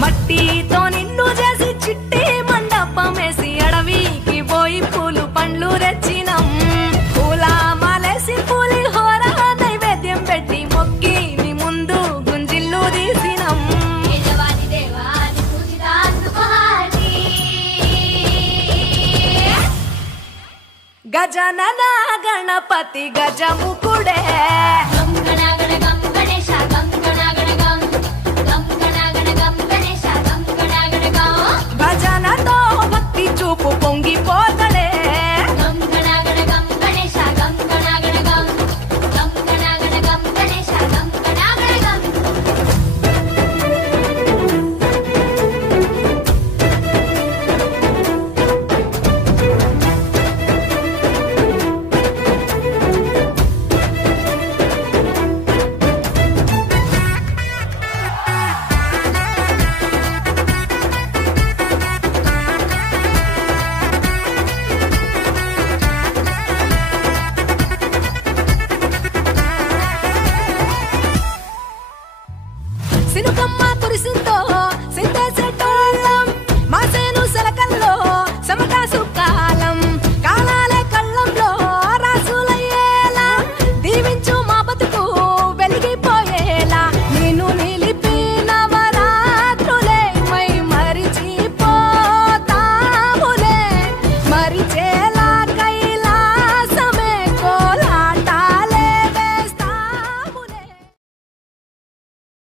మట్టితో నిన్ను చేసి చిట్టి మండపమేసి అడవికి పోయి పూలు పండ్లు తెచ్చినం. పూల మాలేసి పులిహోర నైవేద్యం పెట్టి మొక్కి నీ ముందు గుంజిల్లు తీసినం. గజనన గణపతి గజముకుడే భజనతో భక్తి చూపు పొంగిపోలే.